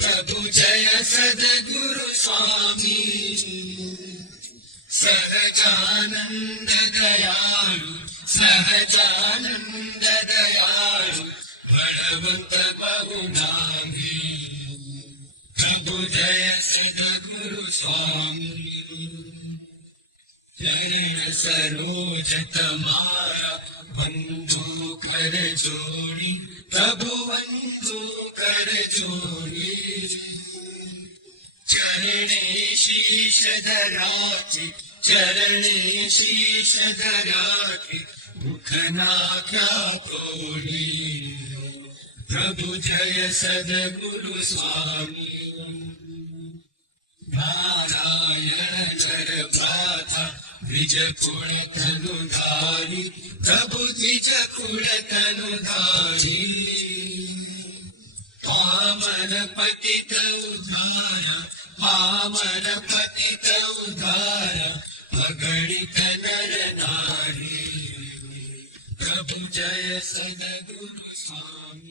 प्रभु जय सद्गुरु स्वामी सहजानंद दयालु सहजानंद दयालु बलवंत बहुनामी प्रभु जय सद्गुरु स्वामी जय सरोज तमारा बंधु कर जोड़ी प्रभु बंधु कर जोड़ी चरणे शीश धराके चरणे शीश धराके मुखना क्या तोड़ी प्रभु जय सद्गुरु स्वामी नारायण भ्राता द्विज कुल तनुधारी प्रभु द्विज कुल तनुधारी पावन पतित उद्धारा पावन पतित उद्धारा अगणित नर नारी प्रभु जय सद्गुरु स्वामी।